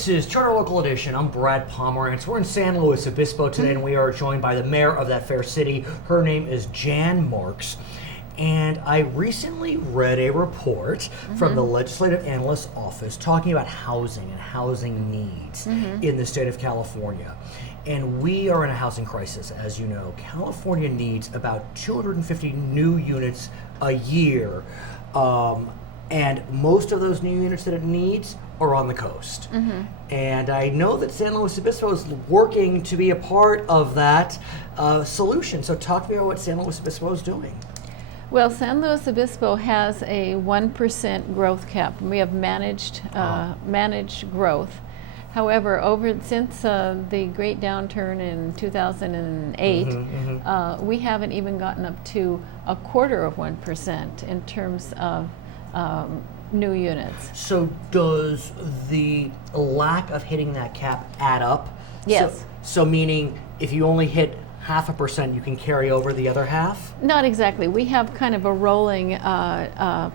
This is Charter Local Edition. I'm Brad Pomerance. We're in San Luis Obispo today, and we are joined by the mayor of that fair city. Her name is Jan Marx. And I recently read a report from the Legislative Analyst's Office talking about housing and housing needs in the state of California. And we are in a housing crisis, as you know. California needs about 250 new units a year. And most of those new units that it needs are on the coast. And I know that San Luis Obispo is working to be a part of that solution. So talk to me about what San Luis Obispo is doing. Well, San Luis Obispo has a 1% growth cap. We have managed growth. However, since the great downturn in 2008, we haven't even gotten up to 1/4% in terms of new units. So does the lack of hitting that cap add up? Yes. So meaning if you only hit 0.5%, you can carry over the other half? Not exactly. We have kind of a rolling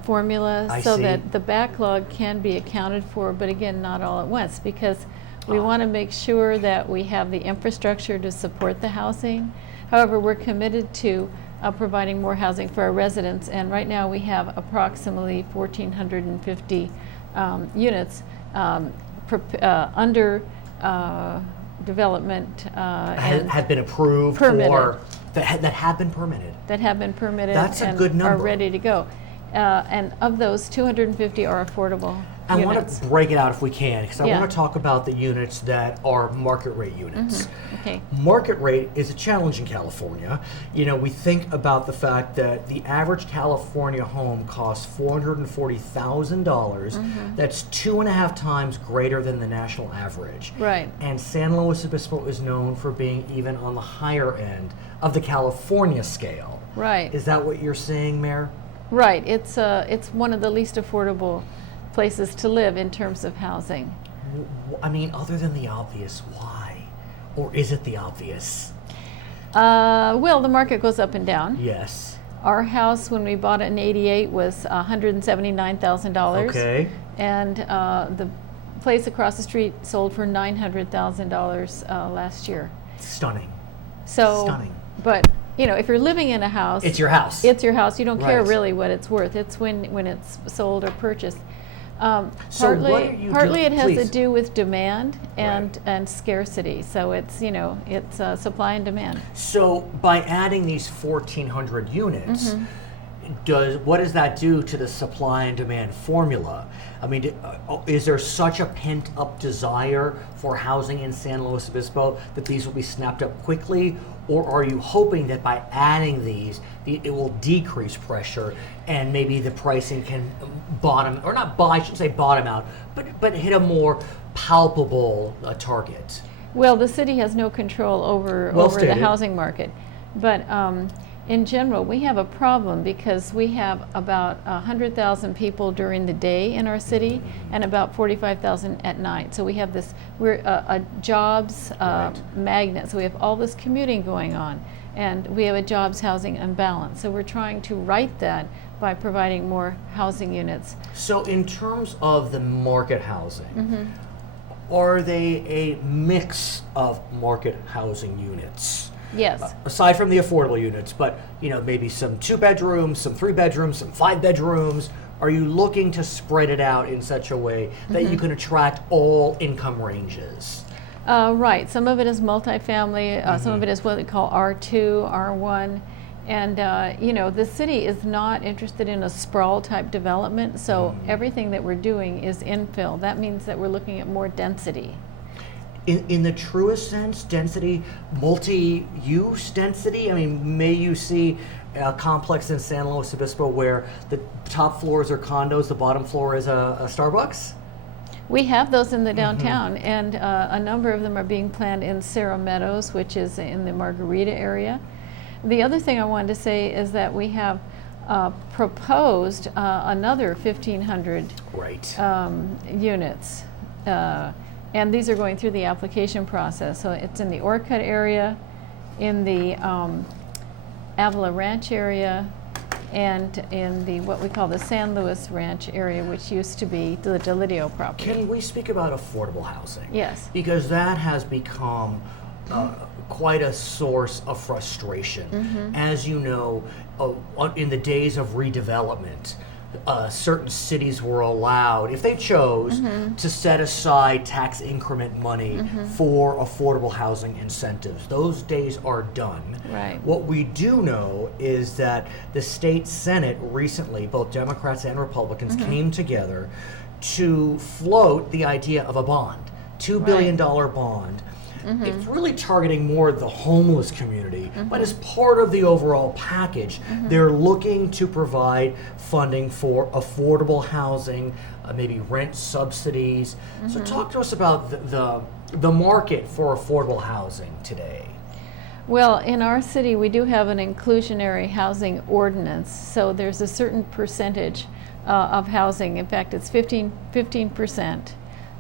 formula so that the backlog can be accounted for, but again, not all at once, because we want to make sure that we have the infrastructure to support the housing. However, we're committed to providing more housing for our residents, and right now we have approximately 1,450 units under development and have been approved permitted. Or that have been permitted. That have been permitted. That's a and good number. Are ready to go. And of those, 250 are affordable I units. want to break it out if we can, because I Yeah. want to talk about the units that are market rate units. Okay. Market rate is a challenge in California. You know, we think about the fact that the average California home costs $440,000. That's 2.5 times greater than the national average. Right. And San Luis Obispo is known for being even on the higher end of the California scale. Right. Is that what you're saying, Mayor? Right. It's one of the least affordable places to live in terms of housing. I mean, other than the obvious, why? Or is it the obvious? Well, the market goes up and down. Yes. Our house, when we bought it in '88, was $179,000. Okay. And the place across the street sold for $900,000 last year. Stunning. So, Stunning. But you know, if you're living in a house, It's your house. It's your house. You don't care Right. really what it's worth. It's when it's sold or purchased. So Partly, what are you partly doing? it has to Please. do with demand Right. and scarcity. So it's it's supply and demand. So by adding these 1,400 units, what does that do to the supply and demand formula? I mean, is there such a pent-up desire for housing in San Luis Obispo that these will be snapped up quickly? Or are you hoping that by adding these, it will decrease pressure and maybe the pricing can bottom, or not, I shouldn't say bottom out, but hit a more palpable target? Well, the city has no control over Well the stated. housing market, but in general, we have a problem because we have about 100,000 people during the day in our city and about 45,000 at night. So we have this, we're a jobs magnet. So we have all this commuting going on, and we have a jobs housing imbalance. So we're trying to right that by providing more housing units. So in terms of the market housing, are they a mix of market housing units? Yes. Aside from the affordable units, but maybe some 2 bedrooms, some 3 bedrooms, some 5 bedrooms. Are you looking to spread it out in such a way that you can attract all income ranges? Right. Some of it is multifamily. Some of it is what we call R2, R1. And, the city is not interested in a sprawl type development. So everything that we're doing is infill. That means that we're looking at more density. In the truest sense, density, multi-use density? I mean, may you see a complex in San Luis Obispo where the top floors are condos, the bottom floor is a Starbucks? We have those in the downtown, and a number of them are being planned in Cerro Meadows, which is in the Margarita area. The other thing I wanted to say is that we have proposed another 1,500 units. And these are going through the application process. So it's in the Orcutt area, in the Avila Ranch area, and in the what we call the San Luis Ranch area, which used to be the Delidio property. Can we speak about affordable housing? Yes. Because that has become quite a source of frustration. As you know, in the days of redevelopment, certain cities were allowed, if they chose, to set aside tax increment money for affordable housing incentives. Those days are done. Right. What we do know is that the state Senate recently, both Democrats and Republicans, came together to float the idea of a bond, $2 billion bond. It's really targeting more the homeless community, but as part of the overall package, they're looking to provide funding for affordable housing, maybe rent subsidies. So talk to us about the market for affordable housing today. Well, in our city, we do have an inclusionary housing ordinance, so there's a certain percentage of housing. In fact, it's 15%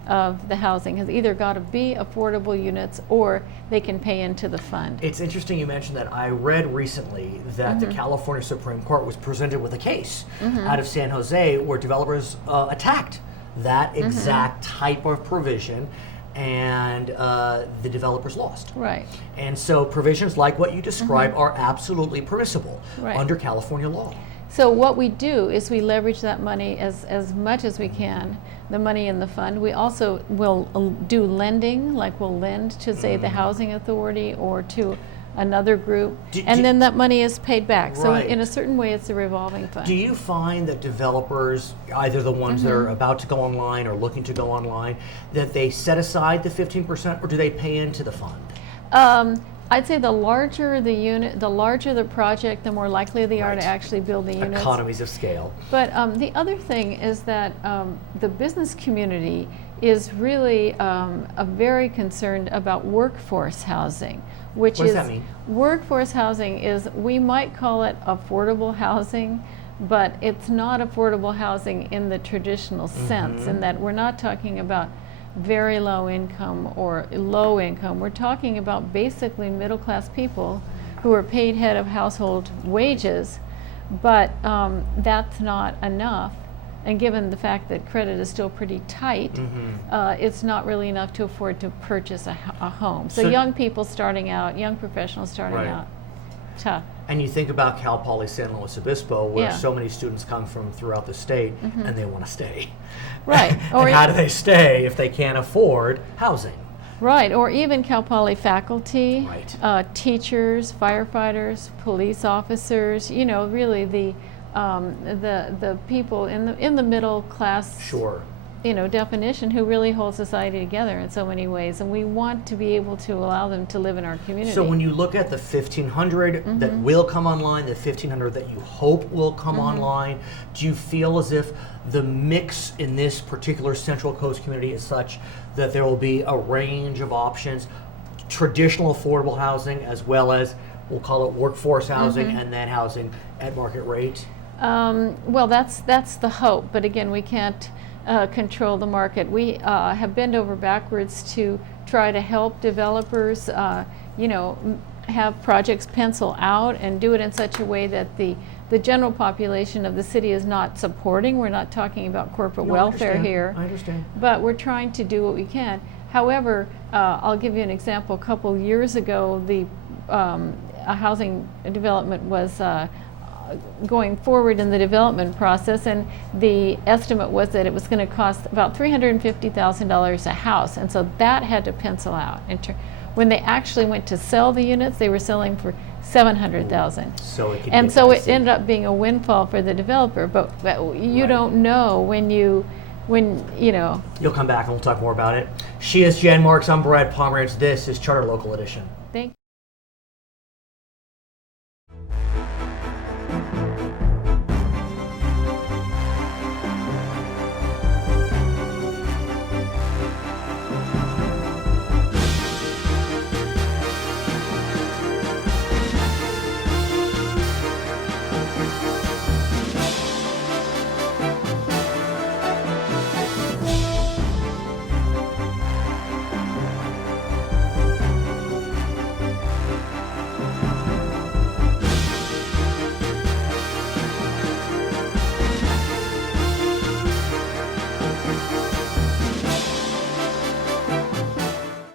of the housing has either got to be affordable units or they can pay into the fund. It's interesting you mentioned that. I read recently that the California Supreme Court was presented with a case out of San Jose where developers attacked that exact type of provision, and the developers lost. Right. And so provisions like what you describe are absolutely permissible under California law. So what we do is we leverage that money as much as we can, the money in the fund. We also will do lending, like we'll lend to, say, the Housing Authority or to another group, and then that money is paid back. So in a certain way, it's a revolving fund. Do you find that developers, either the ones that are about to go online or looking to go online, that they set aside the 15% or do they pay into the fund? I'd say the larger the unit, the larger the project, the more likely they are to actually build the units. Economies of scale. But the other thing is that the business community is really very concerned about workforce housing, which what does that mean? Workforce housing is, we might call it affordable housing, but it's not affordable housing in the traditional sense, in that we're not talking about very low income or low income. We're talking about basically middle class people who are paid head of household wages, but that's not enough. And given the fact that credit is still pretty tight, it's not really enough to afford to purchase a home. So young people starting out, young professionals starting out, tough. And you think about Cal Poly San Luis Obispo, where so many students come from throughout the state, and they want to stay. Right. And how do they stay if they can't afford housing? Right. Or even Cal Poly faculty, teachers, firefighters, police officers. You know, really the people in the middle class. Sure. You know, definition, who really hold society together in so many ways, and we want to be able to allow them to live in our community. So when you look at the 1,500 that will come online, the 1,500 that you hope will come online, do you feel as if the mix in this particular Central Coast community is such that there will be a range of options, traditional affordable housing as well as, we'll call it workforce housing, and then housing at market rate? Well, that's the hope, but again, we can't control the market. We have bent over backwards to try to help developers, you know, have projects pencil out and do it in such a way that the general population of the city is not supporting. We're not talking about corporate welfare here. I understand. But we're trying to do what we can. However, I'll give you an example. A couple years ago, a housing development was going forward in the development process, and the estimate was that it was going to cost about $350,000 a house, and so that had to pencil out. When they actually went to sell the units, they were selling for $700,000. So it ended up being a windfall for the developer. But you don't know when you know. You'll come back and we'll talk more about it. She is Jan Marx. I'm Brad Pomerance. This is Charter Local Edition.